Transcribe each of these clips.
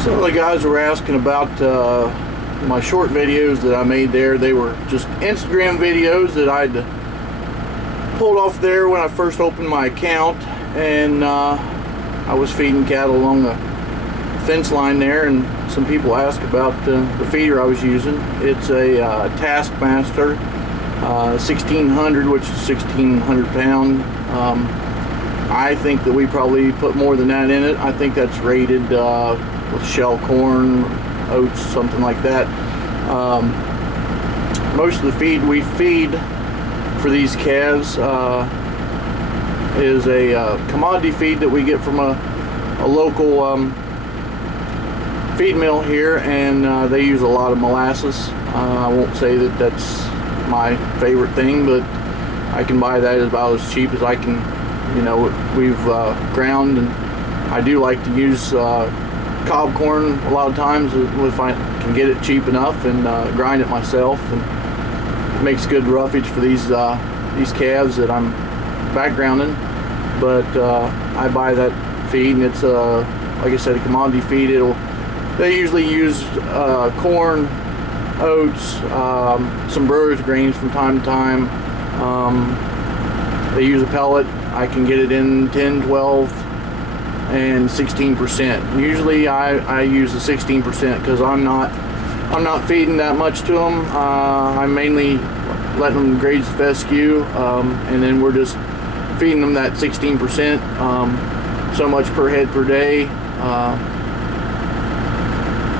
Some of the guys were asking about my short videos that I made there. They were just Instagram videos that I'd pulled off there when I first opened my account, and I was feeding cattle along the fence line there, and some people asked about the feeder I was using. It's a Taskmaster 1600, which is 1600 pound. I think that we probably put more than that in it. I think that's rated with shell corn, oats, something like that. Most of the feed we feed for these calves is a commodity feed that we get from a local feed mill here, and they use a lot of molasses. I won't say that that's my favorite thing, but I can buy that about as cheap as I can. You know, we've ground, and I do like to use cob corn a lot of times if I can get it cheap enough, and grind it myself, and it makes good roughage for these calves that I'm backgrounding. But I buy that feed, and it's like I said, a commodity feed. They usually use corn, oats, some brewer's grains from time to time. They use a pellet. I can get it in 10, 12, and 16%. Usually I use the 16% because I'm not feeding that much to them. I'm mainly letting them graze the fescue, and then we're just feeding them that 16%, so much per head per day,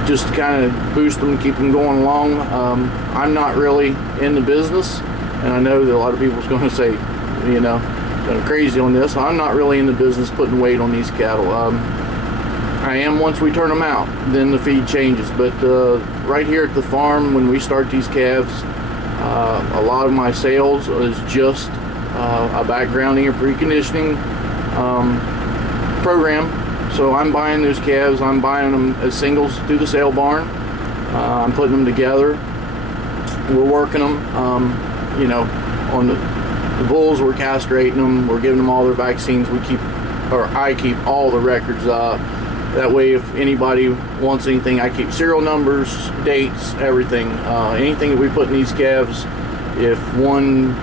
just to kind of boost them, keep them going along. I'm not really in the business, and I know that a lot of people's going to say, you know, I'm crazy on this. I'm not really in the business putting weight on these cattle. I am once we turn them out, then the feed changes. But right here at the farm, when we start these calves, a lot of my sales is just a backgrounding or preconditioning program. So I'm buying those calves, I'm buying them as singles through the sale barn. I'm putting them together. We're working them, you know, on the bulls, we're castrating them, we're giving them all their vaccines. I keep all the records. That way, if anybody wants anything, I keep serial numbers, dates, everything. Anything that we put in these calves, if one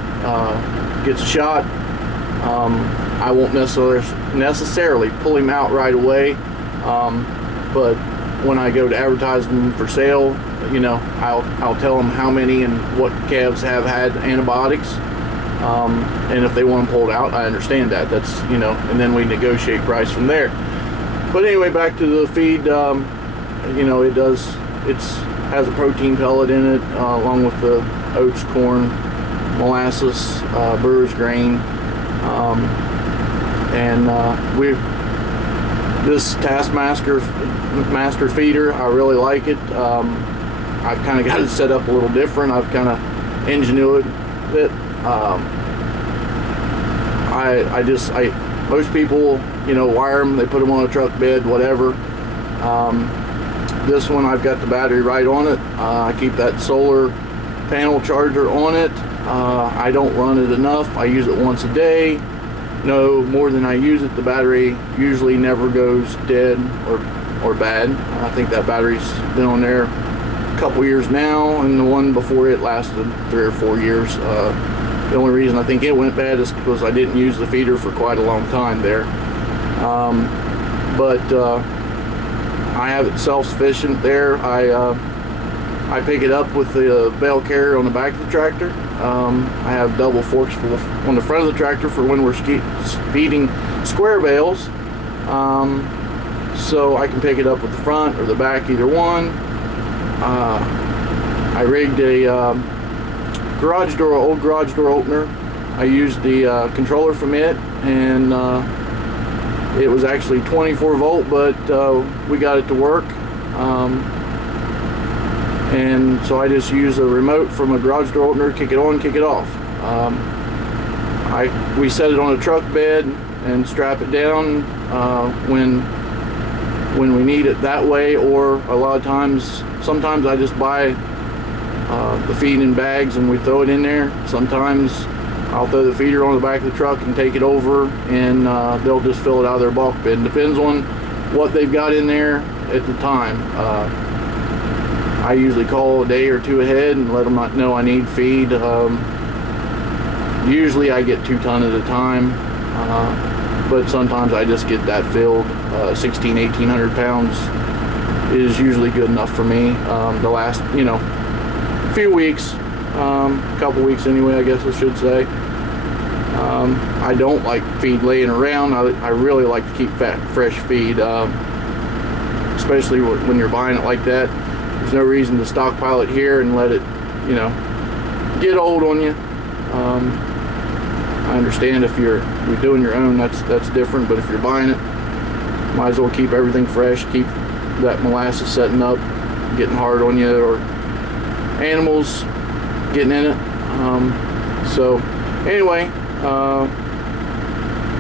gets a shot, I won't necessarily pull him out right away. But when I go to advertise them for sale, you know, I'll tell them how many and what calves have had antibiotics. And if they want them pulled out, I understand that. That's, you know, and then we negotiate price from there. But anyway, back to the feed. You know, it has a protein pellet in it, along with the oats, corn, molasses, brewer's grain, this Taskmaster feeder, I really like it. I've kind of got it set up a little different. I've kind of engineered it. Most people, you know, wire them, they put them on a truck bed, whatever. This one, I've got the battery right on it. I keep that solar panel charger on it. I don't run it enough. I use it once a day. No more than I use it, the battery usually never goes dead or bad. I think that battery's been on there a couple years now, and the one before it lasted 3 or 4 years. The only reason I think it went bad is because I didn't use the feeder for quite a long time there. But I have it self-sufficient there. I pick it up with the bale carrier on the back of the tractor. I have double forks on the front of the tractor for when we're feeding square bales. So I can pick it up with the front or the back, either one. I rigged a old garage door opener. I used the controller from it, and it was actually 24 volt, but we got it to work. And so I just use a remote from a garage door opener, kick it on, kick it off. We set it on a truck bed and strap it down when we need it that way, or a lot of times, sometimes I just buy the feed in bags and we throw it in there. Sometimes I'll throw the feeder on the back of the truck and take it over, and they'll just fill it out of their bulk bin. Depends on what they've got in there at the time. I usually call a day or two ahead and let them know I need feed. Usually I get 2 ton at a time, but sometimes I just get that filled. 1,800 pounds is usually good enough for me. The last, few weeks, couple weeks anyway, I guess I should say. I don't like feed laying around. I really like to keep fresh feed, especially when you're buying it like that. There's no reason to stockpile it here and let it, get old on you. I understand if you're doing your own, that's different. But if you're buying it, might as well keep everything fresh. Keep that molasses setting up, getting hard on you, or animals getting in it. So anyway,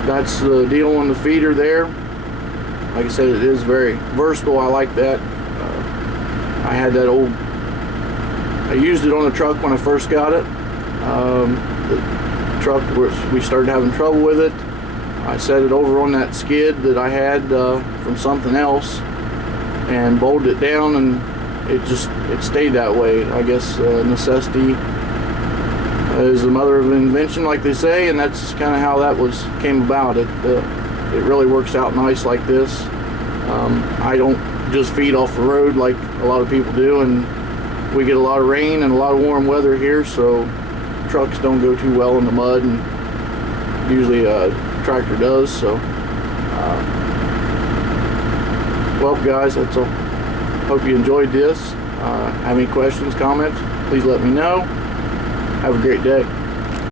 that's the deal on the feeder there. Like I said, it is very versatile. I like that. I had that I used it on the truck when I first got it. The truck, we started having trouble with it. I set it over on that skid that I had from something else and bolted it down, and it stayed that way. I guess necessity is the mother of invention, like they say, and that's kind of how that came about. It really works out nice like this. I don't just feed off the road like a lot of people do, and we get a lot of rain and a lot of warm weather here, so trucks don't go too well in the mud, and usually a tractor does. So well guys, that's all. Hope you enjoyed this. Have any questions, comments, please let me know. Have a great day.